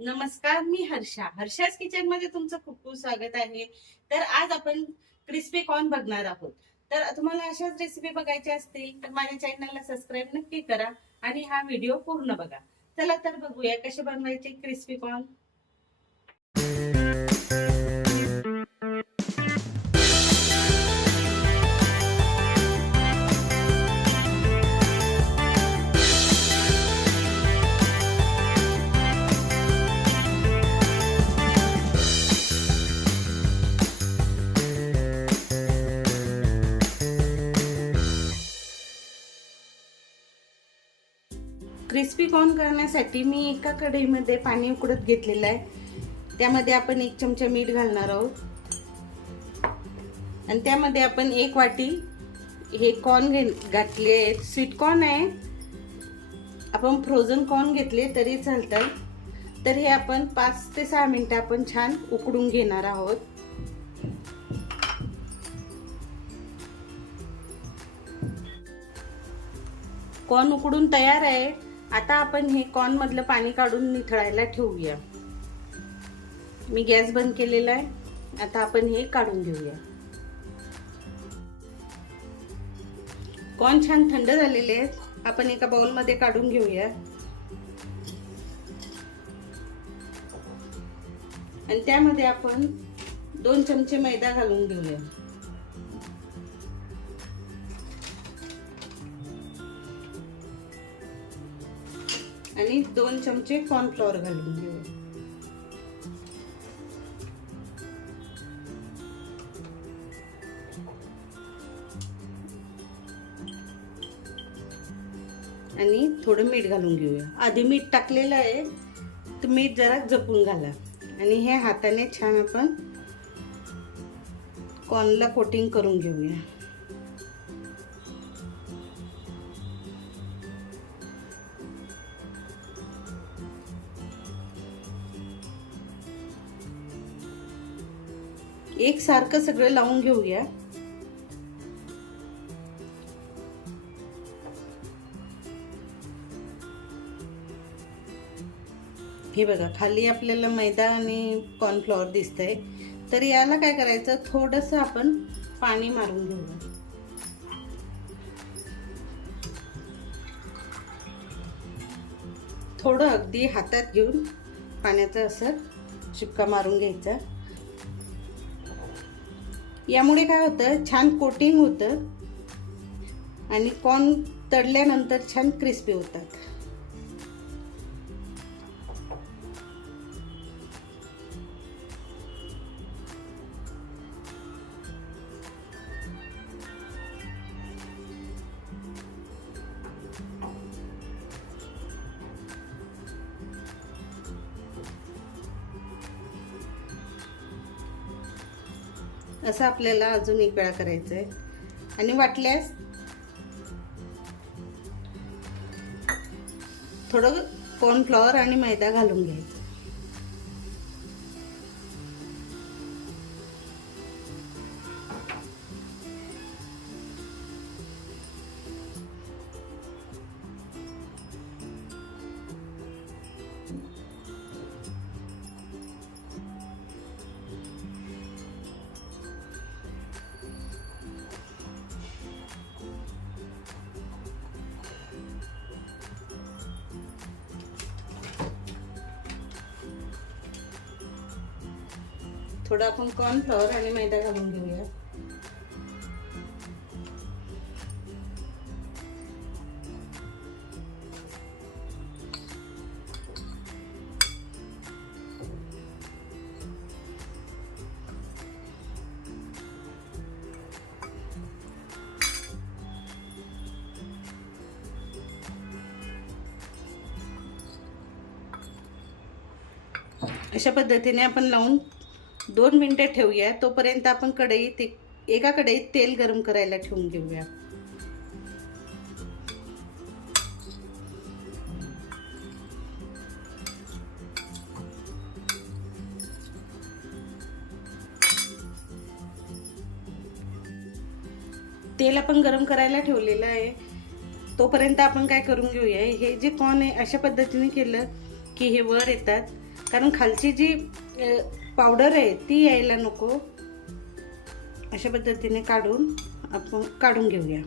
नमस्कार, मी हर्षास किचन मध्ये तुमचं खूप खूप स्वागत आहे. तर आज आपण क्रिस्पी कॉर्न बघणार आहोत. तर तुम्हाला अशाच रेसिपी बघायच्या असतील तर माझ्या चॅनलला सबस्क्राईब नक्की करा आणि हा व्हिडिओ पूर्ण बघा. चला तर बघूया कसे बनवायचे क्रिस्पी कॉर्न. क्रिस्पी कॉर्न करण्यासाठी मी एका कढईमध्ये पाणी उकळत घेतलेलं आहे. त्यामध्ये आपण 1 चमचा मीठ घालणार आहोत आणि त्यामध्ये आपण 1 वाटी हे कॉर्न घातले आहेत. स्वीट कॉर्न आहे, आपण फ्रोझन कॉर्न घेतले तरी चालतात. तर हे आपण 5 ते 6 मिनिटं आपण छान उकडून घेणार आहोत. कॉर्न उकडून तयार आहे. आता आपण हे कॉर्न मधलं पाणी काढून निथळायला ठेवूया. मी गॅस बंद केलेला आहे. आता आपण हे काढून घेऊया. कॉर्न छान थंड झालेले आहेत. आपण एका बाउल मध्ये काढून घेऊया आणि त्यामध्ये आपण 2 चमचे मैदा घालून घेऊया आणि 2 चमचे कॉर्नफ्लॉवर घालून घेऊया. आणि थोडं मीठ घालून घेऊया. आधी मीठ टाकलेलं आहे तर मीठ जरा जपून घाला आणि हे हाताने छान आपण कॉर्नला कोटिंग करून घेऊया. एक सारखं सगळं लावून घेऊया. हे बघा, खाली आपल्याला मैदा आणि कॉर्नफ्लॉवर दिसतंय. तर याला काय करायचं, थोडंसं आपण पाणी मारून घेऊया. थोडं अगदी हातात घेऊन पाण्याचा असं शिपका मारून घ्यायचा. यामुळे काय होतं, छान कोटिंग होतं आणि कॉर्न तळल्यानंतर छान क्रिस्पी होतात. असं आपल्याला अजून एक वेळा करायचं आहे आणि वाटल्यास थोडं कॉर्नफ्लॉवर आणि मैदा घालून घ्यायचं. थोडं आपण कॉर्नफ्लॉवर आणि मैदा घालून घेऊया. अशा पद्धतीने आपण लावून 2 मिनिटं ठेवूया. तोपर्यंत आपण एका कढईत तेल गरम करायला ठेवून घेऊया. तेल आपण गरम करायला ठेवलेलं आहे. तोपर्यंत आपण काय करून घेऊया, हे जे कॉर्न आहे अशा पद्धतीने केलं की हे वर येतात कारण खालची जी पावडर आहे ती यायला नको. अशा पद्धतीने आपण काढून घेऊया.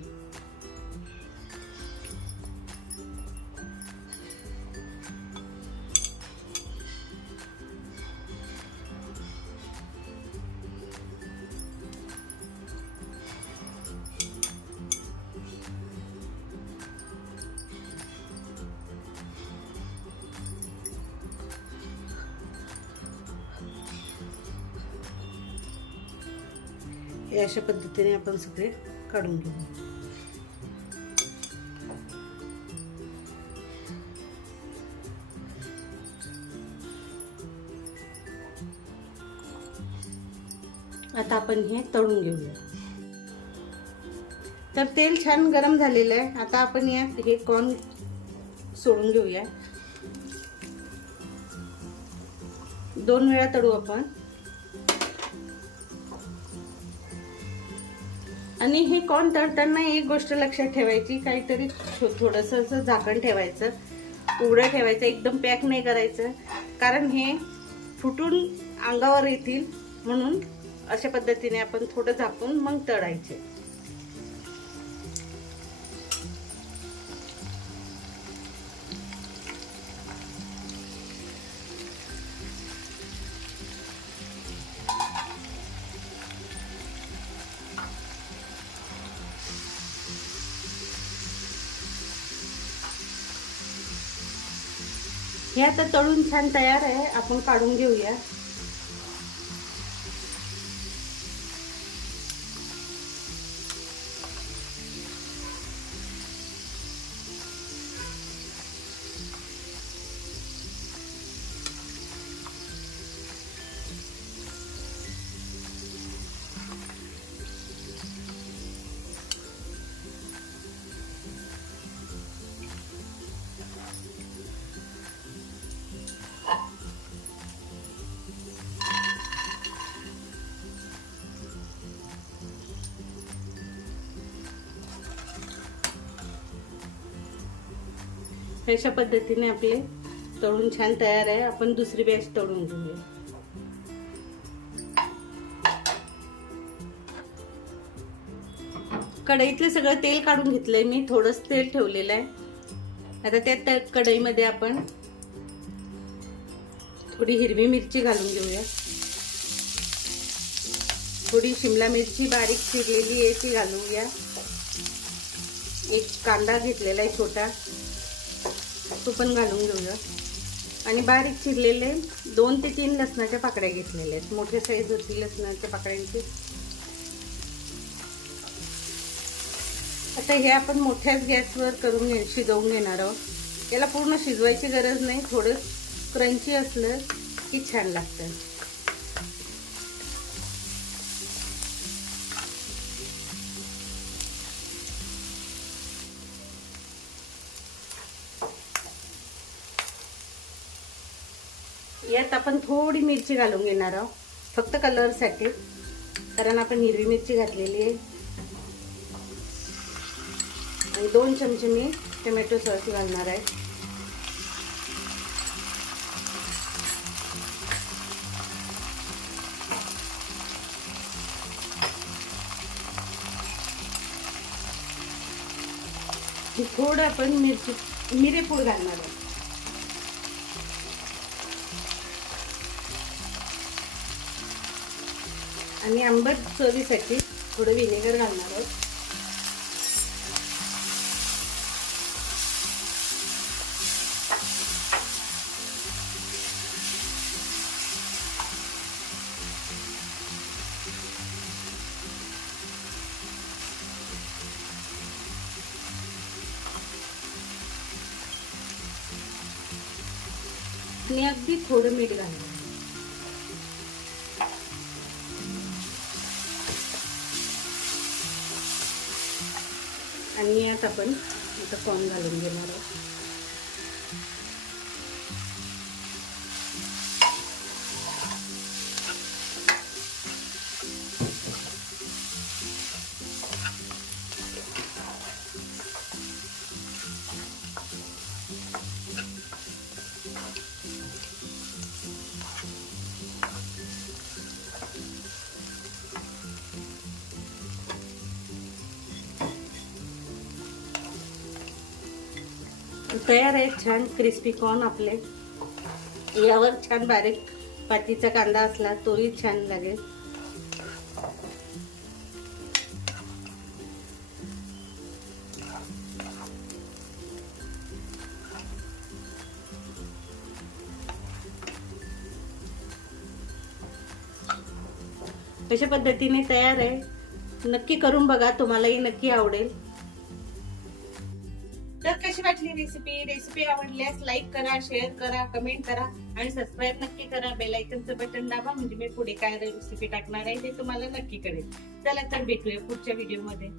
हे अशा पद्धतीने आपण सगळे काढून घेऊ. आता आपण हे तळून घेऊया. तर तेल छान गरम झालेलं आहे. आता आपण यात हे कॉर्न सोडून घेऊया. 2 वेळा तळू आपण. आणि हे कॉर्न तळताना एक गोष्ट लक्षात ठेवायची, काहीतरी थोडंसं असं झाकण ठेवायचं, उघडं ठेवायचं, एकदम पॅक नाही करायचं, कारण हे फुटून अंगावर येतील. म्हणून अशा पद्धतीने आपण थोडं झाकून मग तळायचे. हे आता तळून छान तयार आहे. आपण काढून घेऊया. अशा पद्धतीने आपले तळून छान तयार आहे. आपण दुसरी बॅच तळून घेऊया. कढईतलं सगळं तेल काढून घेतलंय मी. थोडंच तेल ठेवलेलं आहे. आता त्या कढईमध्ये आपण थोडी हिरवी मिरची घालून घेऊया. थोडी शिमला मिरची बारीक चिरलेली आहे ती घालूया. एक कांदा घेतलेला आहे छोटा, तो पण घालून घेऊया. आणि बारीक चिरलेले 2 ते 3 लसणाच्या पाकळ्या घेतलेल्या आहेत. मोठ्या साईज होती लसणाच्या पाकळ्यांची. आता हे आपण मोठ्याच गॅसवर शिजवून घेणार आहोत. याला पूर्ण शिजवायची गरज नाही. थोडं क्रंची असलं की छान लागतं. यात आपण थोडी मिरची घालून घेणार आहोत, फक्त कलरसाठी, कारण आपण हिरवी मिरची घातलेली आहे. आणि 2 चमचे मी टोमॅटो सॉस घालणार आहे. थोडं आपण मिरेपूड घालणार आहे. आणि आंबट चवीसाठी थोडं व्हिनेगर घालणार आहोत. आणि अगदी थोडं मीठ घालणार. आणि यात आपण आता कॉर्न घालून घेणार आहोत. तयार आहे छान क्रिस्पी कॉर्न आपले. यावर छान बारीक पातीचा कांदा असला तोही छान लागेल. अशा पद्धतीने तयार आहे. नक्की करून बघा, तुम्हालाही नक्की आवडेल. तर कशी वाटली रेसिपी आवडल्यास लाईक करा, शेअर करा, कमेंट करा आणि सबस्क्राईब नक्की करा. बेल आयकनचं बटन दाबा म्हणजे मी पुढे काय रेसिपी टाकणार आहे ते तुम्हाला नक्की कळेल. चला तर भेटूया पुढच्या व्हिडिओ मध्ये.